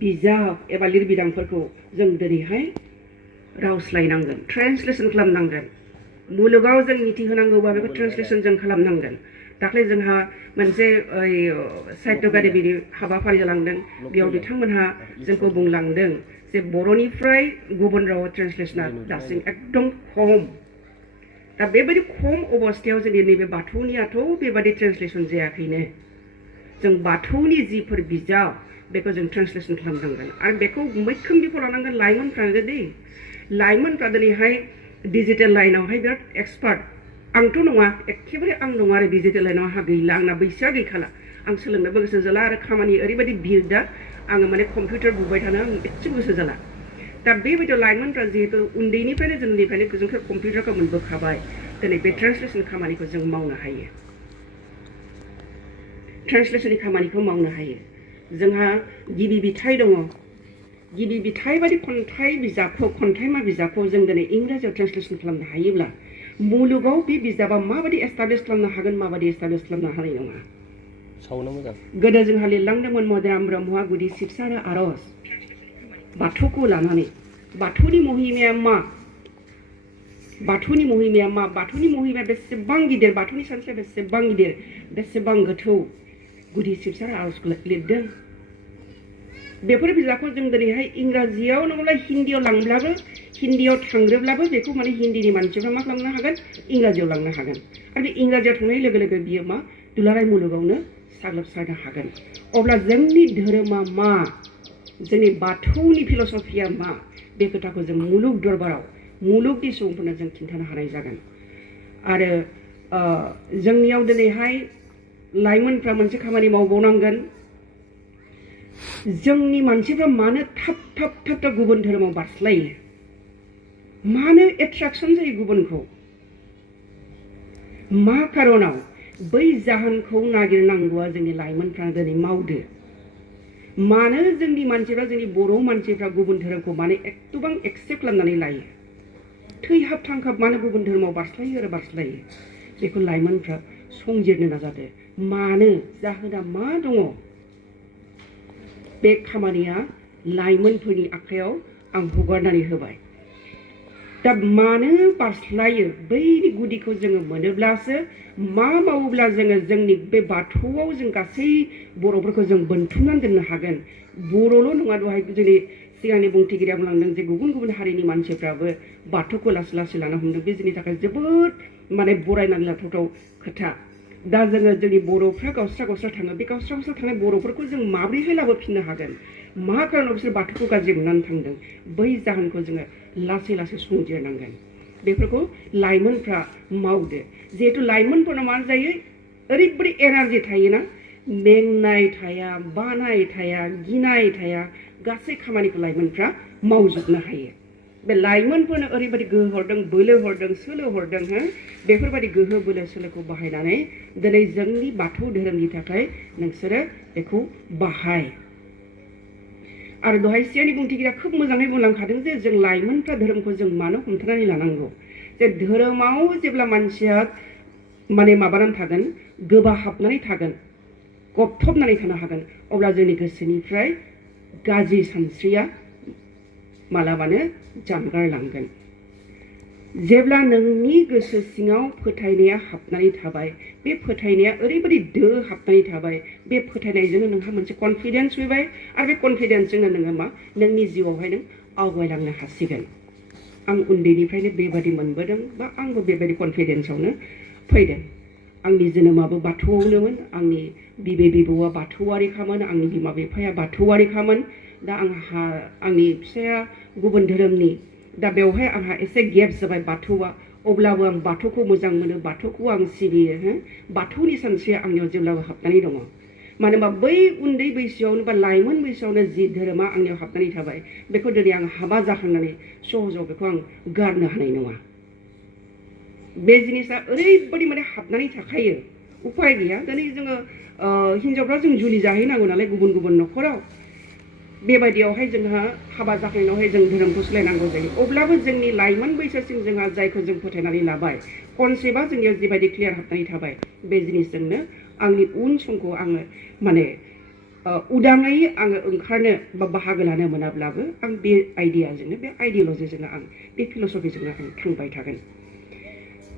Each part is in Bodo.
बिजाब एबा लिरबिदांफोरखौ जों दिनैहाय राव सोलायनांगोन ट्रेन्सलेसन खालामनांगोन मुलुगाव जों मिथिहोनांगौबा बेखौ ट्रेन्सलेसन जों खालामनांगोन दाख्लै जोंहा मोनसे साहित्य एकाडेमिनि हाबाफारि जालांदों बेयाव बिथांमोनहा जोंखौ बुंलांदों जे बर'निफ्राय गुबुन रावाव ट्रेन्सलेसना दासिम एकदम खम दा बेबायदि खम अबस्थायाव जोंनि नैबे बाथौनियाथ' बेबायदि ट्रेन्सलेसन जायाखैनो जों बाथौनि जिफोर बिजाब बेखौ जों ट्रेन्सलेसन खालामनांगोन आरो बेखौ मैखोम बिफाव लानांगोन लाइमोनफ्रानो दै लाइमोनफ्रा दिनैहाय डिजिटेल लाइनावहाय बिराद एक्सपार्ट आंथ' नङा एखेबारे आं नङा आरो डिजिटेल लाइनाव आंहा गैला आंना बैसोआ गैखाला आं सोलोंनोबो गोसो जाला आरो खामानि ओरैबायदि भिर दा आङो माने कम्पिउटार बुबाय थानो आं एसेबो गोसो जाला दा बेबायदियाव लाइमोनफ्रा जिहेतु उन्दैनिफ्रायनो जोंनिफ्रायनो जोंखौ कम्पिउटारखौ मोनबोखाबाय दिनै बे ट्रेन्सलेसन खामानिखौ जों मावनो हायो ट्रेन्सलेसननि खामानिखौ मावनो हायो जोंहा गिबि बिथाइ दङ गिबि बिथाइ बायदि खन्थाइ बिजाबखौ जों दिनै इंराजियाव ट्रेन्सलेसन खालामनो हायोब्ला मुलुगाव बे बिजाबा माबायदि एस्टाब्लिश खालामनो हागोन माबायदि एस्टाब्लिश खालामनो हानाय नङा सावनो मोजां गोदो जोंहा लिरलांदोंमोन मदाराम ब्रह्मआ गुदि सिबसा आरो आरज बाथौखौ लानानै बाथौनि महिमाया मा बाथौनि महिमाया बेसेबां गिदिर बाथौनि सानस्रिया बेसेबां गिदिर बेसेबां गोथौ गुदि सिबसा आरो आरजखौ लिरदों बेफोर बिजाबखौ जों दिनैहाय इंराजियाव नङाब्ला हिन्दीयाव लांब्लाबो हिन्दीयाव थांग्रोब्लाबो बेखौ माने हिन्दीनि मानसिफ्रा मा खालामनो हागोन इंराजियाव लांनो हागोन आरो बे इंराजियाव थांनाय लोगो लोगो बियो मा दुलाराय मुलुगावनो साग्लोबसारनो हागोन अब्ला जोंनि धोरोमा मा जोंनि बाथौनि फिल'सफिया मा बे खोथाखौ जों मुलुग दरबाराव मुलुगनि सुबुंफोरनो जों खिन्थानो हानाय जागोन आरो जोंनियाव दिनैहाय लाइमोनफ्रा मोनसे खामानि मावबावनांगोन जोंनि मानसिफ्रा मानो थाब गुबुन धोरोमाव बारस्लायो मानो एट्राक्सन जायो गुबुनखौ मा खारनाव बै जाहोनखौ नागिरनांगौआ जोंनि लाइमोनफ्रा दिनै मावदो मानो जोंनि मानसिफ्रा जोंनि बर' मानसिफ्रा गुबुन धोरोमखौ मानो एथबां एक्सेप्ट खालामनानै लायो थैहाब थांखाब मानो गुबुन धोरोमाव बारस्लायो बेखौ लाइमोनफ्रा संजिरनो नाजादो मानो जाहोना मा दङ बे खामानिया लाइमोनफोरनि आखायाव आं हगारनानै होबाय दा मानो बारस्लायो बैनि गुदिखौ जोङो मोनोब्लासो मा मावोब्ला जोङो जोंनि बे बाथौआव जों गासै बर'फोरखौ जों बोनथुमनानै दोननो हागोन बर'ल' नङा दहाय जोंनि सिगांनि बुंथिगिरिया बुंलांदों जे गुबुन गुबुन हारिनि मानसिफ्राबो बाथौखौ लासै लासै लानो हमदों बे जोंनि थाखाय जोबोद माने बरायनानै लाथावथाव खोथा दा जोङो जोंनि बर'फ्रा गावस्रा थाङो बे गावस्रा थांनाय बर'फोरखौ जों माब्रैहाय लाबोफिननो हागोन मा खारनाव बिसोर बाथौखौ गाज्रि मोननानै थांदों बै जाहोनखौ जोङो लासै संजिरनांगोन बेफोरखौ लाइमोनफ्रा मावदो जिहेतु लाइमोनफोरनाव मा जायो ओरैबायदि एनार्जि थायोना मेंनाय थाया बानाय थाया गिनाय थाया गासै खामानिखौ लाइमोनफ्रा मावजोबनो हायो बे लाइमोनफोरनो ओरैबायदि गोहो हरदों बोलो हरदों सोलो हरदों बेफोरबायदि गोहो बोलो सोलोखौ बाहायनानै दिनै जोंनि बाथौ धोरोमनि थाखाय नोंसोरो बेखौ बाहाय आरो दहाय सिगांनि बुंथिगिरिया खोब मोजाङै बुंलांखादों जे जों लाइमोनफ्रा धोरोमखौ जों मानो हमथानानै लानांगौ जे धोरोमाव जेब्ला मानसिया माने माबानानै थागोन गोबाहाबनानै थागोन गबथबनानै थानो हागोन अब्ला जोंनि गोसोनिफ्राय गाज्रि सानस्रिया मालाबानो जानगारलांगोन जेब्ला नोंनि गोसो सिङाव फोथायनाया हाबनानै थाबाय बे फोथायनाया ओरैबायदि दो हाबनानै थाबाय बे फोथायनायजोंनो नोंहा मोनसे कनफिडेन्स फैबाय आरो बे कनफिडेन्सजोंनो नोङो मा नोंनि जिउआवहाय नों आवगायलांनो हासिगोन आं उन्दैनिफ्रायनो बेबायदि मोनबोदों बा आंबो बेबायदि कनफिडेन्सआवनो फैदों आंनि जोनोमाबो बाथौआवनोमोन आंनि बिबै बिबौआ बाथौआरिखामोन आंनि बिमा बिफाया बाथौआरिखामोन दा आंनि फिसाया गुबुन धोरोमनि दा बेवहाय आंहा एसे गेप जाबाय बाथौआ अब्लाबो आं बाथौखौ मोजां मोनो बाथौखौ आं सिबियो बाथौनि सानस्रिया आंनियाव जेब्लाबो हाबनानै दङ मानो होनबा बै उन्दै बैसोआवनो बा लाइमोन बैसोआवनो जि धोरोमा आंनियाव हाबनानै थाबाय बेखौ दिनै आं हाबा जाखांनानै सहजाव बेखौ आं गारनो हानाय नङा बे जिनिसा ओरैबायदि माने हाबनानै थाखायो उपाय गैया दिनै जोङो हिनजावफ्रा जों जुलि जाहैनांगौ नालाय गुबुन गुबुन न'खराव बेबायदियावहाय जोंहा हाबा जाखांनायावहाय जों धोरोमखौ सोलायनांगौ जायो अब्लाबो जोंनि लाइमोन बैसोसिम जोंहा जायखौ जों फोथायनानै लाबाय कनसेप्टआ जोंनियाव जिबायदि क्लियार हाबनानै थाबाय बे जिनिसजोंनो आंनि उन समखौ आङो माने उदाङै आङो ओंखारनो बा बाहागो लानो मोनाब्लाबो आं बे आइडियाजोंनो बे आइडियलजिजोंनो आं बे फिल'सफिजोंनो आं थांबाय थागोन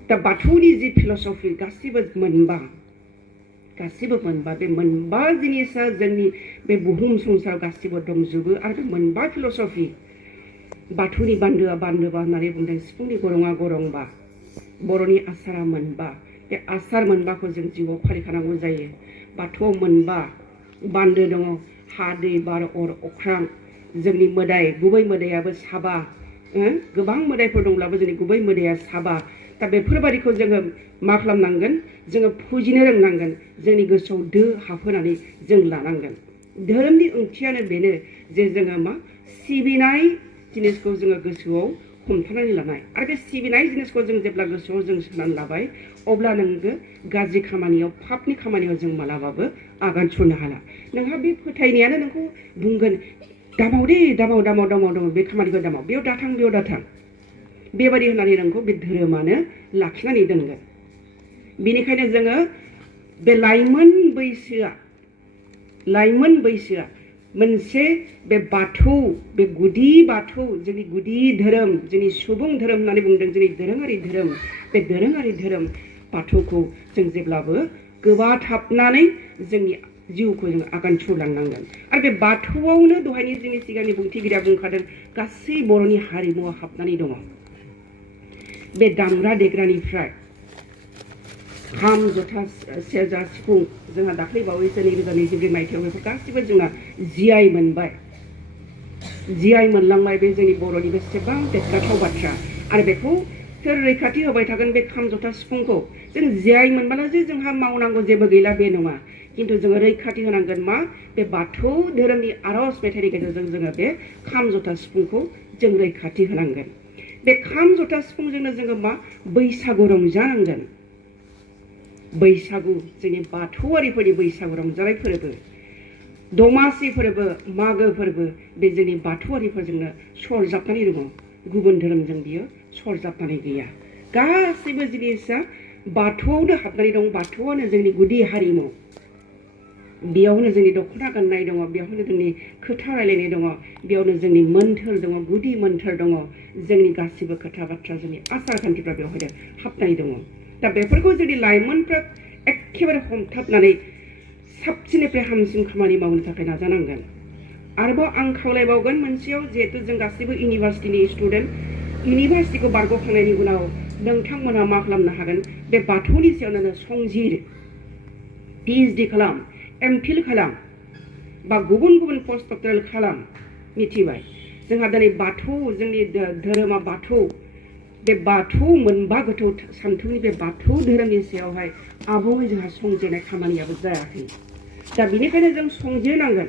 दा बाथौनि जि फिल'सफि गासिबो मोनबा बे मोनबा जिनिसा जोंनि बे बुहुम संसाराव गासिबो दंजोबो आरो बे मोनबा फिल'सफि बाथौनि बान्दोआ बान्दोबा होननानै बुंदों सिफुंनि गरङा गरंबा बर'नि आसारा मोनबा बे आसार मोनबाखौ जों जिउआव फालिखानांगौ जायो बाथौआव मोनबा बान्दो दङ हा दै बार अर अख्रां जोंनि मोदाय गुबै मोदायाबो साबा गोबां मोदायफोर दंब्लाबो जोंनि गुबै मोदाया साबा दा बेफोरबादिखौ जोङो मा खालामनांगोन जोङो फुजिनो रोंनांगोन जोंनि गोसोआव दो हाबहोनानै जों लानांगोन धोरोमनि ओंथियानो बेनो जे जोङो मा सिबिनाय जिनिसखौ जोङो गोसोआव हमथानानै लानाय आरो बे सिबिनाय जिनिसखौ जों जेब्ला गोसोआव जों सोनानै लाबाय अब्ला नोङो गाज्रि खामानियाव पापनि खामानियाव जों मालाबाबो आगान सुरनो हाला नोंहा बे फोथायनायानो नोंखौ बुंगोन दामाव दे दामाव बे खामानिखौ दामाव बेयाव दाथां बेबायदि होननानै नोंखौ बे धोरोमानो लाखिनानै दोनगोन बेनिखायनो जोङो बे लाइमोन बैसोआ मोनसे बे बाथौ बे गुदि बाथौ जोंनि गुदि धोरोम जोंनि सुबुं धोरोम होननानै बुंदों जोंनि दोरोङारि धोरोम बे दोरोङारि धोरोम बाथौखौ जों जेब्लाबो गोबाथाबनानै जोंनि जिउखौ जों आगान सुरलांनांगोन आरो बे बाथौआवनो दहायनि जोंनि सिगांनि बुंथिगिरिया बुंखादों गासै बर'नि हारिमुआ हाबनानै दङ बे दामग्रा देग्रानिफ्राय खाम जथा सेरजा सिफुं जोंहा दाख्लै बावैसो 2024 मायथाइयाव बेफोर गासिबो जोंना जिआइ मोनलांबाय बे जोंनि बर'नि बेसेबां देरगाथाव बाथ्रा आरो बेखौ सोर रैखाथि होबाय थागोन बे खाम जथा सिफुंखौ जों जिआइ मोनबानो जे जोंहा मावनांगौ जेबो गैला बे नङा किन्तु जोङो रैखाथि होनांगोन मा बे बाथौ धोरोमनि आर'ज मेथाइनि गेजेरजों जोङो बे खाम जथा सिफुंखौ जों रैखाथि होनांगोन बे खाम जथा सिफुंजोंनो जोङो मा बैसागु रंजानांगोन बैसागु जोंनि बाथौआरिफोरनि बैसागु रंजानाय फोरबो दमासि फोरबो मागो फोरबो बे जोंनि बाथौआरिफोरजोंनो सरजाबनानै दङ गुबुन धोरोमजों बियो सरजाबनानै गैया गासैबो जिनिसा बाथौआवनो हाबनानै दं बाथौआनो जोंनि गुदि हारिमु बेयावनो जोंनि दख'ना गाननाय दङ बेयावनो जोंनि खोथा रायलायनाय दङ बेयावनो जोंनि मोन्थोर दङ गुदि मोन्थोर दङ जोंनि गासिबो खोथा बाथ्रा जोंनि आसार खान्थिफ्रा बेवहायनो हाबनाय दङ दा बेफोरखौ जुदि लाइमोनफ्रा एखेबारे हमथाबनानै साबसिननिफ्राय हामसिन खामानि मावनो थाखाय नाजानांगोन आरोबाव आं खावलायबावगोन मोनसेयाव जिहेतु जों गासिबो इउनिभार्सिटिनि स्टुडेन्ट इउनिभार्सिटिखौ बारग'खांनायनि उनाव नोंथांमोनहा मा खालामनो हागोन बे बाथौनि सायावनो संजिर PhD खालाम एमफिल खालाम बा गुबुन पस्ट डक्टरेल खालाम मिथिबाय जोंहा दिनै बाथौ जोंनि धोरोमा बाथौ बे बाथौ मोनबा गोथौ सान्थौनि बे बाथौ धोरोमनि सायावहाय आबुङै जोंहा संजिरनाय खामानियाबो जायाखै दा बिनिखायनो जों संजिरनांगोन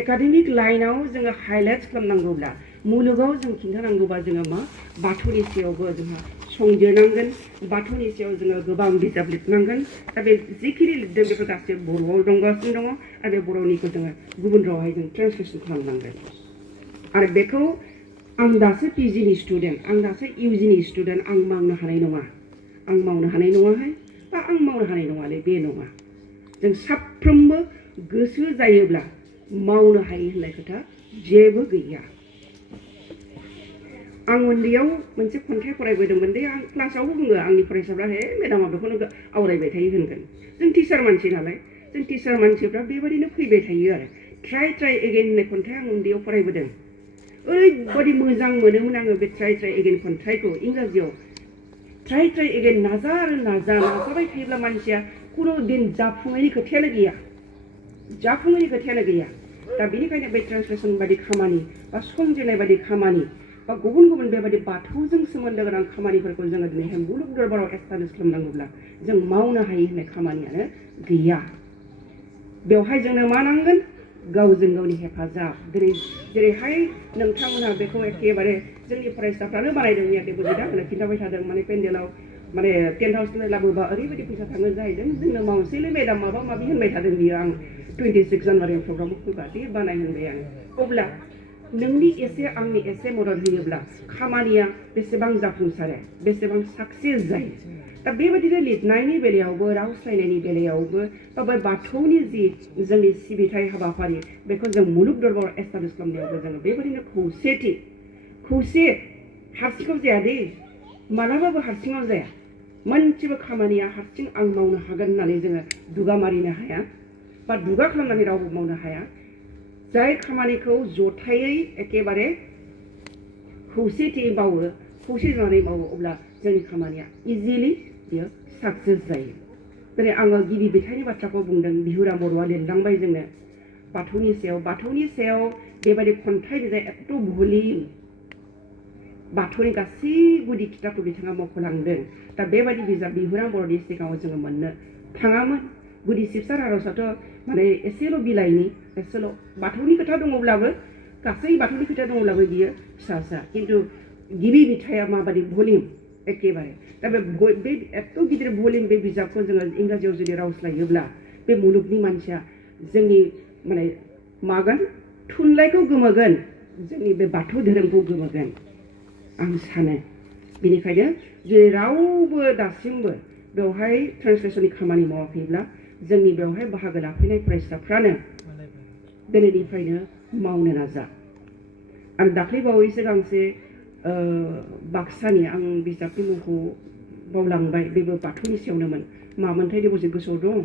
एकाडेमिक लाइनाव जोङो हाइलाइट खालामनांगौब्ला मुलुगाव जों खिन्थानांगौबा जोङो मा बाथौनि सायावबो जोंहा संजिरनांगोन बाथौनि सायाव जोङो गोबां बिजाब लिरनांगोन दा बे जिखिनि लिरदों बेफोर गासैबो बर'आव दंगासिनो दङ आरो बे बर'निखौ जोङो गुबुन रावहाय जों ट्रेन्सलेसन खालामनांगोन आरो बेखौ आं दासो PGनि स्टुडेन्ट आं दासो UGनि स्टुडेन्ट आं मावनो हानाय नङाहाय बा आं मावनो हानाय नङालै बे नङा जों साफ्रोमबो गोसो जायोब्ला मावनो हायो होननाय खोथा जेबो गैया आं उन्दैयाव मोनसे खन्थाइ फरायबोदोंमोन दे आं क्लासावबो बुङो आंनि फरायसाफ्रा हे मेडामा बेखौनो आवरायबाय थायो होनगोन जों टिचार मानसि नालाय जों टिचार मानसिफ्रा बेबायदिनो फैबाय थायो आरो ट्राइ एगेन होननाय खन्थाइ आं उन्दैयाव फरायबोदों ओरैबायदि मोजां मोनोमोन आङो बे ट्राइ एगेन खन्थाइखौ इंराजियाव ट्राइ एगेन नाजाबाय थायोब्ला मानसिया खुनु दिन जाफुङैनि खोथायानो गैया दा बेनिखायनो बे ट्रान्सलेसन बायदि खामानि बा संजिरनाय बायदि खामानि बा गुबुन बेबायदि बाथौजों सोमोन्दो गोनां खामानिफोरखौ जोङो दिनैहाय मुलुग दरबाराव एस्टाब्लिश खालामनांगौब्ला जों मावनो हायै होननाय खामानियानो गैया बेवहाय जोंनो मा नांगोन गावजों गावनि हेफाजाब दिनै जेरैहाय नोंथांमोनहा बेखौ एखेबारे जोंनि फरायसाफ्रानो बानायदों मैया बेबो दा खिन्थाबाय थादों माने पेन्डेलाव माने टेन्ट हाउसनिफ्राय लाबोबा ओरैबायदि फैसा थाङो जाहैदों जोंनो मावनोसैलै मेडाम माबा माबि होनबाय थादों बियो आं 26 जानुवारि प्रग्रामाव फैबा दे बानाय होनबाय आं अब्ला नोंनि एसे आंनि एसे मदद होयोब्ला खामानिया बेसेबां जाफुंसारो बेसेबां साक्सेस जायो दा बेबायदिनो लिरनायनि बेलायावबो रावस्लायनायनि बेलायावबो बा बाथौनि जि जोंनि सिबिथाय हाबाफारि बेखौ जों मुलुग दरबार एस्टाब्लिश खालामनायावबो जोङो बेबायदिनो खौसे हारसिङाव जाया दे मालाबाबो हारसिङाव जाया मोनसेबो खामानिया हारसिं आं मावनो हागोन होननानै जोङो दुगा मारिनो हाया बा दुगा खालामनानै रावबो मावनो हाया जाय खामानिखौ जथायै एकेबारे खौसेथियै मावो खौसे जानानै मावो अब्ला जोंनि खामानिया इजिलि बियो साक्सेस जायो जेरै आङो गिबि बिथाइनि बाथ्राखौ बुंदों बिहुराम बर'आ लिरलांबाय जोंनो बाथौनि सायाव बेबायदि खन्थाइ बिजाय एथ' भलिउम बाथौनि गासै गुदि खिथाखौ बिथाङा मख'लांदों दा बेबायदि बिजाब बिहुराम बर'नि सिगाङाव जोङो मोननो थाङामोन गुदि सिबसार आर'जआथ' माने एसेल' बिलाइनि एसेल' बाथौनि खोथा दङब्लाबो गासै बाथौनि खोथा दङब्लाबो बियो फिसा खिन्थु गिबि बिथाइया माबायदि भलिउम एकेबारे दा बे एथ' गिदिर भलिउम बे बिजाबखौ जोङो इंराजियाव जुदि रावस्लायोब्ला बे मुलुगनि मानसिया जोंनि माने मागोन थुनलाइखौ गोमोगोन जोंनि बे बाथौ धोरोमखौ गोमोगोन आं सानो बेनिखायनो जेरै रावबो दासिमबो बेवहाय ट्रान्सलेसननि खामानि मावाखैब्ला जोंनि बेवहाय बाहागो लाफैनाय फरायसाफ्रानो दिनैनिफ्रायनो मावनो नाजा आरो दाख्लै बावैसो गांसे बाक्सानि आं बिजाबनि मुंखौ बावलांबाय बेबो बाथौनि सायावनोमोन मामोनथाय देब'जित गोसोआव दं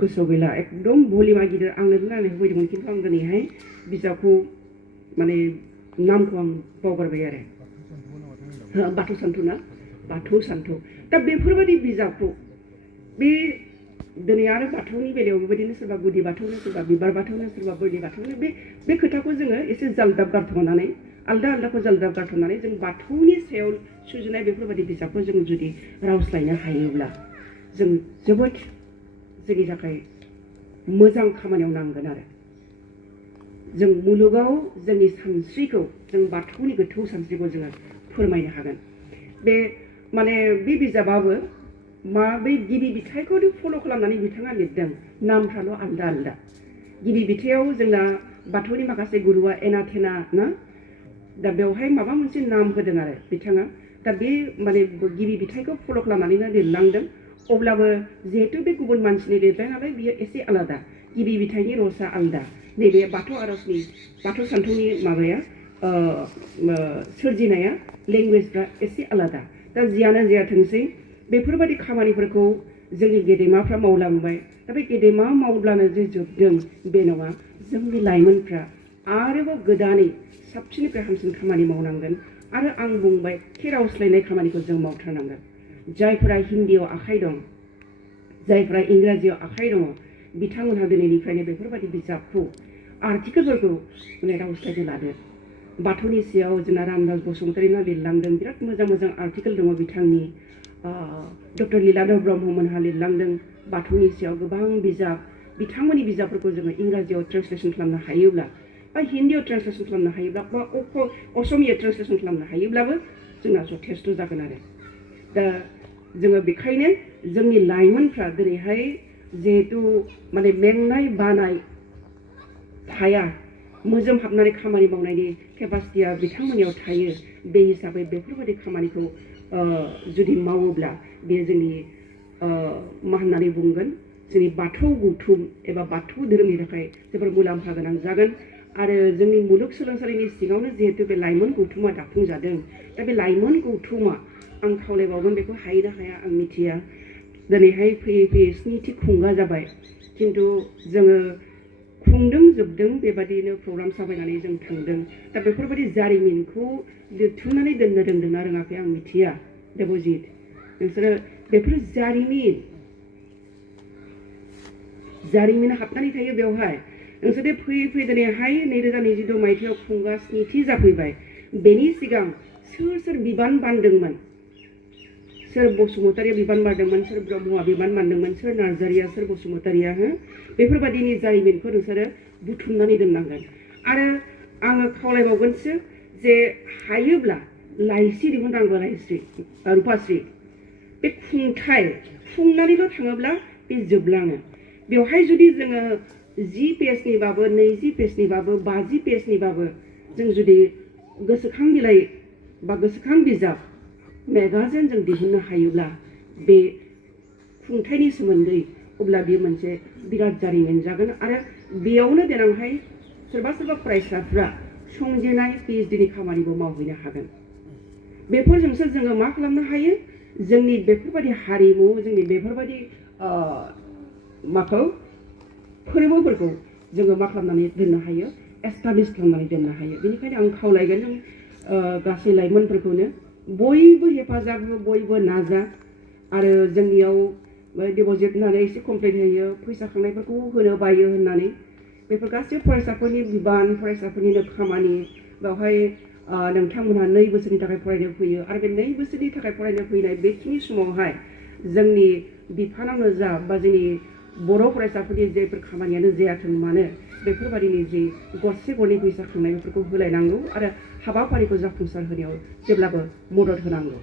गोसोआव गैला एकदम भलिउमा गिदिर आंनो नायनो होफैदोंमोन खिन्थु आं दिनैहाय बिजाबखौ माने नामखौ आं बावगारबाय आरो बाथौ सान्थौ दा बेफोरबायदि बिजाबखौ बे दिनै आरो बाथौनि बेलायाव बेबायदिनो सोरबा गुदि बाथौनो सोरबा बिबार बाथौनो सोरबा बोरलि बाथौनो बे खोथाखौ जोङो एसे जालदाब गारथ'नानै आलदाखौ जालदाब गारथ'नानै जों बाथौनि सायाव सुजुनाय बेफोरबायदि बिजाबखौ जों जुदि रावस्लायनो हायोब्ला जों जोबोद जोंनि थाखाय मोजां खामानियाव नांगोन आरो जों मुलुगाव जोंनि सानस्रिखौ जों बाथौनि गोथौ सानस्रिखौ जोङो फोरमायनो हागोन बे माने बे बिजाबाबो बै गिबि बिथाइखौ फल' खालामनानै बिथाङा लिरदों नामफ्राल' आलदा गिबि बिथाइयाव जोंना बाथौनि माखासे गुरुआ एनाथेना ना दा बेवहाय माबा मोनसे नाम होदों आरो बिथाङा दा बे माने गिबि बिथाइखौ फल' खालामनानैनो लिरलांदों अब्लाबो जिहेतु बे गुबुन मानसिनि लिरनाय नालाय बियो एसे आलादा गिबि बिथाइनि रसा आलादा नैबे बाथौ आर'जनि बाथौ सान्थौनि माबाया सोरजिनाया लेंगुवेजफ्रा एसे आलादा दा जियानो जायाथोंसै बेफोरबायदि खामानिफोरखौ जोंनि गेदेमाफ्रा मावलांबाय दा बे गेदेमा मावब्लानो जे जोबदों बे नङा जोंनि लाइमोनफ्रा आरोबाव गोदानै साबसिननिफ्राय हामसिन खामानि मावनांगोन आरो आं बुंबाय रावस्लायनाय खामानिखौ जों मावथारनांगोन जायफोरा हिन्दीयाव आखाइ दं जायफोरा इंराजियाव आखाइ दङ बिथांमोनहा दिनैनिफ्रायनो बेफोरबायदि बिजाबखौ आर्टिकेलफोरखौ माने रावस्लायनो लादो बाथौनि सायाव जोंना रामदास बसुमतारीना लिरलांदों बिराद मोजां आर्टिकेल दङ बिथांनि डक्टर लीलाधर ब्रह्ममोनहा लिरलांदों बाथौनि सायाव गोबां बिजाब बिथांमोननि बिजाबफोरखौ जोङो इंराजियाव ट्रेन्सलेसन खालामनो हायोब्ला बा हिन्दीयाव ट्रेन्सलेसन खालामनो हायोब्ला बा असमिया ट्रेन्सलेसन खालामनो हायोब्लाबो जोंना जथेस्थ' जागोन आरो दा जोङो बेखायनो जोंनि लाइमोनफ्रा दिनैहाय जिहेतु माने मेंनाय बानाय थाया मोजोम हाबनानै खामानि मावनायनि केपासिटिया बिथांमोननियाव थायो बे हिसाबै बेफोरबायदि खामानिखौ जुदि मावोब्ला बेयो जोंनि मा होननानै बुंगोन जोंनि बाथौ गौथुम एबा बाथौ धोरोमनि थाखाय जोबोर मुलाम्फा गोनां जागोन आरो जोंनि मुलुगसोलोंसालिनि सिङावनो जिहेतु बे लाइमोन गौथुमा दाफुंजादों दा बे लाइमोन गौथुमा आं खावलायबावगोन बेखौ हायो ना हाया आं मिथिया दिनैहाय फैयै स्निथि खुंगा जाबाय खिन्थु जोङो खुंदों जोबदों बेबादिनो प्रग्राम साबायनानै जों थांदों दा बेफोरबायदि जारिमिनखौ लिरथुमनानै दोननो रोंदोंना रोङाखै आं मिथिया देबजित नोंसोरो बेफोर जारिमिन हाबनानै थायो बेवहाय नोंसोरो फैयै दिनैहाय 2022 मायथाइयाव खुंगा स्निथि जाफैबाय बेनि सिगां सोर बिबान बानदोंमोन सोर बसुमतारिया बिबान बानदोंमोन सोर ब्रह्मआ बिबान बानदोंमोन सोर नार्जारिया सोर बसुमतारिया बेफोरबायदिनि जारिमिनखौ नोंसोरो बुथुमनानै दोननांगोन आरो आङो खावलायबावगोनसो जे हायोब्ला लाइसि दिहुननांगौ रुपाश्री बे खुंथाय खुंनानैल' थाङोब्ला बे जोबलाङो बेवहाय जुदि जोङो 10 पेजनिबाबो 20 पेजनिबाबो 50 पेजनिबाबो जों जुदि गोसोखां बिलाइ बा गोसोखां बिजाब मेगाजिन जों दिहुननो हायोब्ला बे खुंथायनि सोमोन्दै अब्ला बेयो मोनसे बिराद जारिमिन जागोन आरो बेयावनो देनांहाय सोरबा सोरबा फरायसाफ्रा संजिनाय PhD नि खामानिबो मावहैनो हागोन बेफोरजोंसो जोङो मा खालामनो हायो जोंनि बेफोरबायदि हारिमु जोंनि बेफोरबायदि माखौ फोरबोफोरखौ जोङो मा खालामनानै दोननो हायो एस्टाब्लिश खालामनानै दोननो हायो बेनिखायनो आं खावलायगोन जों गासै लाइमोनफोरखौनो बयबो हेफाजाब हो बयबो नाजा आरो जोंनियाव डिप'जिट होनानै एसे कमप्लेन होयो फैसा खांनायफोरखौ होनो बायो होननानै बेफोर गासैबो फरायसाफोरनि बिबान फरायसाफोरनिनो खामानि बेवहाय नोंथांमोनहा 2 बोसोरनि थाखाय फरायनो फैयो आरो बे 2 बोसोरनि थाखाय फरायनो फैनाय बेखिनि समावहाय जोंनि बिफानावनो जा बा जोंनि बर' फरायसाफोरनि जेफोर खामानियानो जायाथों मानो बेफोरबायदिनि जि गरसे गरनै फैसा खांनाय बेफोरखौ होलायनांगौ आरो हाबाफारिखौ जाफुंसार होनायाव जेब्लाबो मदद होनांगौ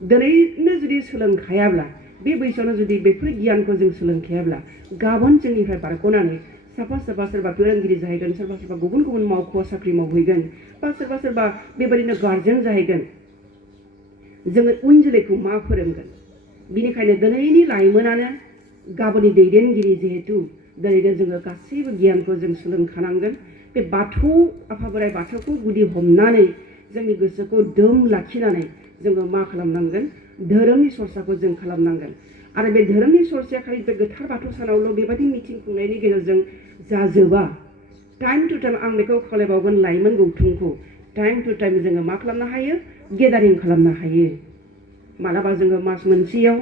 दिनैनो जुदि सोलोंखायाब्ला बे बैसोआवनो जुदि बेफोर गियानखौ जों सोलोंखायाब्ला गाबोन जोंनिफ्राय बारग'नानै सोरबा फोरोंगिरि जाहैगोन सोरबा गुबुन गुबुन मावख' साख्रि मावहैगोन बा सोरबा बेबायदिनो गार्जेन जाहैगोन जोङो उन जोलैखौ मा फोरोंगोन बिनिखायनो दिनैनि लाइमोनानो गाबोननि दैदेनगिरि जिहेतु दिनैनो जोङो गासैबो गियानखौ जों सोलोंखानांगोन बे बाथौ आफा बोराइ बाथौखौ गुदि हमनानै जोंनि गोसोखौ दोम लाखिनानै जोङो मा खालामनांगोन धोरोमनि सरसाखौ जों खालामनांगोन आरो बे धोरोमनि सरसाया खालि बे गोथार बाथौ सानावल' बेबायदि मिटिं खुंनायनि गेजेरजों जाजोबा टाइम टु टाइम आं बेखौ खावलायबावगोन लाइमोन गौथुमखौ टाइम टु टाइम जोङो मा खालामनो हायो गेदारिं खालामनो हायो मालाबा जोङो मास मोनसेयाव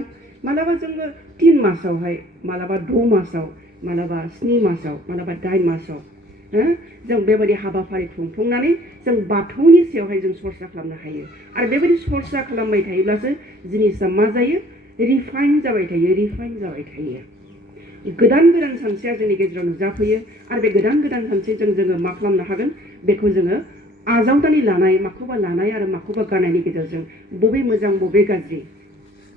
मालाबा जोङो 3 मासावहाय मालाबा 6 मासाव मालाबा 7 मासाव मालाबा 8 मासाव जों बेबायदि हाबाफारि खुंफुंनानै जों बाथौनि सायावहाय जों सरसा खालामनो हायो आरो बेबायदि सरसा खालामबाय थायोब्लासो जिनिसा मा जायो रिफाइन जाबाय थायो गोदान सानस्रिया जोंनि गेजेराव नुजाफैयो आरो बे गोदान सानस्रिजों जोङो मा खालामनो हागोन बेखौ जोङो आजावनानै लानाय माखौबा लानाय आरो माखौबा गारनायनि गेजेरजों बबे मोजां बबे गाज्रि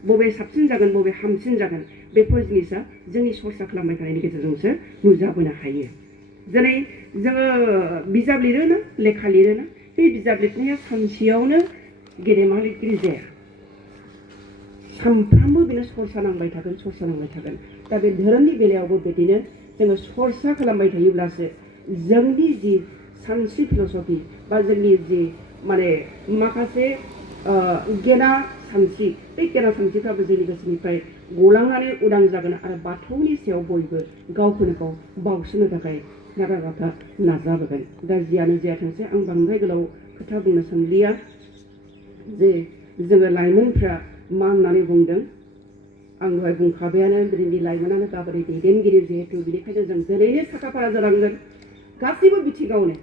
बबे साबसिन जागोन बबे हामसिन जागोन बेफोर जिनिसा जोंनि सरसा खालामबाय थानायनि गेजेरजोंसो नुजाबोनो हायो जेरै जोङो बिजाब लिरोना लेखा लिरोना बे बिजाब लिरनाया सानसेयावनो गेदेमा लिरगिरि जाया सानफ्रामबो बेनो सरसा नांबाय थागोन दा बे धोरोमनि बेलायावबो बिदिनो जोङो सरसा खालामबाय थायोब्लासो जोंनि जि सानस्रि फिल'सफि बा जोंनि जि माने माखासे गेना सानस्रि बे गेना सानस्रिफ्राबो जोंनि गोसोनिफ्राय गलांनानै उदां जागोन आरो बाथौनि सायाव बयबो गावखौनो गाव बावसोनो थाखाय नागारागा नाजाबोगोन दा जियानो जायाथोंसै आं बांद्राय गोलाव खोथा बुंनो सानलिया जे जोङो लाइमोनफ्रा मा होननानै बुंदों आं दहाय बुंखाबायानो दिनैनि लाइमोनानो गाबोननि दैदेनगिरि जिहेतु बेनिखायनो जों दिनैनो साखाफारा जानांगोन गासैबो बिथिङावनो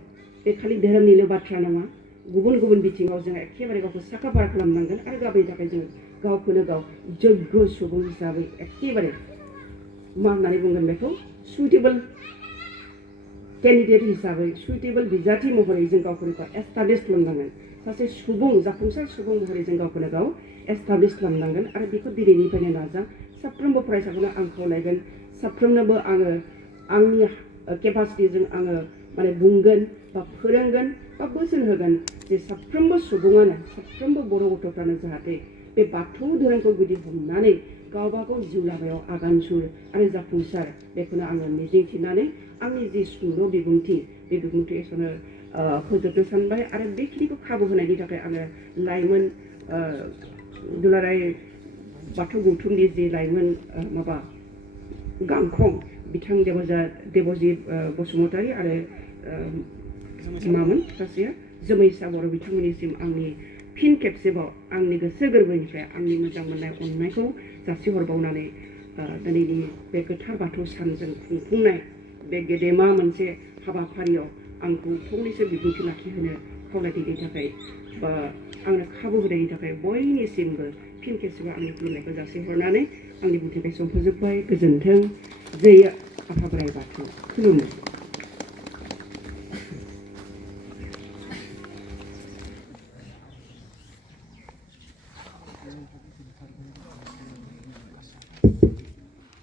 बे खालि धोरोमनिल' बाथ्रा नङा गुबुन बिथिङाव जों एखेबारे गावखौ साखाफारा खालामनांगोन आरो गाबोननि थाखाय जों गावखौनो गाव जग्य सुबुं हिसाबै एखेबारे मा होननानै बुंगोन बेखौ सुइटेबल केन्डिडेट हिसाबै सुइटेबल बिजाथि महरै जों गावखौनो गाव एस्टाब्लिश खालामनांगोन सासे सुबुं जाफुंसार सुबुं महरै जों गावखौनो गाव एस्टाब्लिश खालामनांगोन आरो बेखौ दिनैनिफ्रायनो नाजा साफ्रोमबो फरायसाखौनो आं खावलायगोन साफ्रोमनोबो आङो आंनि केपासिटिजों आङो माने बुंगोन बा फोरोंगोन बा बोसोन होगोन जे साफ्रोमबो सुबुङानो साफ्रोमबो बर' गथ'फ्रानो जाहाथे बे बाथौ धोरोमखौ गुदि हमनानै गावबागाव जिउ लामायाव आगान सुर आरो जाफुंसार बेखौनो आङो मिजिंथिनानै आंनि जि सुंद' बिबुंथि बे बिबुंथि एसेयावनो फोजोबनो सानबाय आरो बेखिनिखौ खाबु होनायनि थाखाय आङो लाइमोन दुलाराय बाथौ गौथुमनि जि लाइमोन माबा गांखं बिथां देबजित बसुमतारी आरो मामोन सासेया जोमैसा बर' बिथांमोननिसिम आंनि फिन खेबसेबाव आंनि गोसो गोरबोनिफ्राय आंनि मोजां मोननाय अननायखौ जासिहरबावनानै दिनैनि बे गोथार बाथौ सानजों खुंफुंनाय बे गेदेमा मोनसे हाबाफारियाव आंखौ फंनैसो बिबुंथि लाखिहोनो खावलायनायनि थाखाय बा आंनो खाबु होनायनि थाखाय बयनिसिमबो फिन खेबसेबाव आंनि खुलुमनायखौ जासिहरनानै आंनि बुंथिखौ फोजोबबाय गोजोन्थों जै आफा बोराइ बाथौ खुलुमो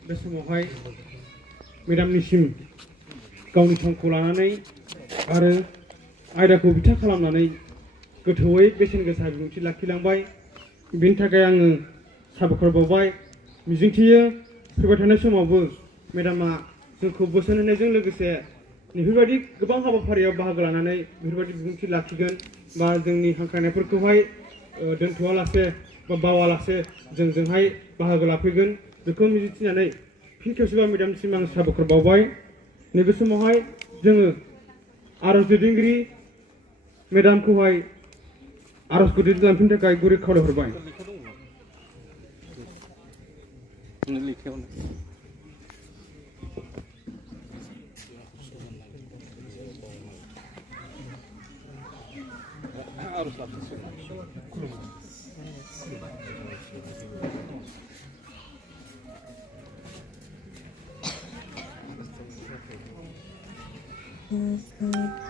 बे समावहाय मेडामनिसिम गावनि समखौ लानानै आरो आयदाखौ बिथा खालामनानै गोथौयै बेसेन गोसा बिबुंथि लाखिलांबाय। बिनि थाखाय आङो साबायखर बावबाय। मिजिंथियो फैबाय थानाय समावबो मेडामा जोंखौ बोसोन होनायजों लोगोसे बेफोरबायदि गोबां हाबाफारियाव बाहागो लानानै बेफोरबायदि बिबुंथि लाखिगोन बा जोंनि हांख्रायनायफोरखौहाय दोनथ'वालासे बा बावालासे जोंजोंहाय बाहागो लाफैगोन बेखौ मिजिंथिनानै फिन खेबसेबाव मेडामसिम आं साबायखर बावबाय। नैबे समावहाय जोङो आर'ज दैदेनगिरि मेडामखौहाय आर'जखौ दैदेनलांफिननो थाखाय गुरै खावलायहरबाय। Mm-hmm.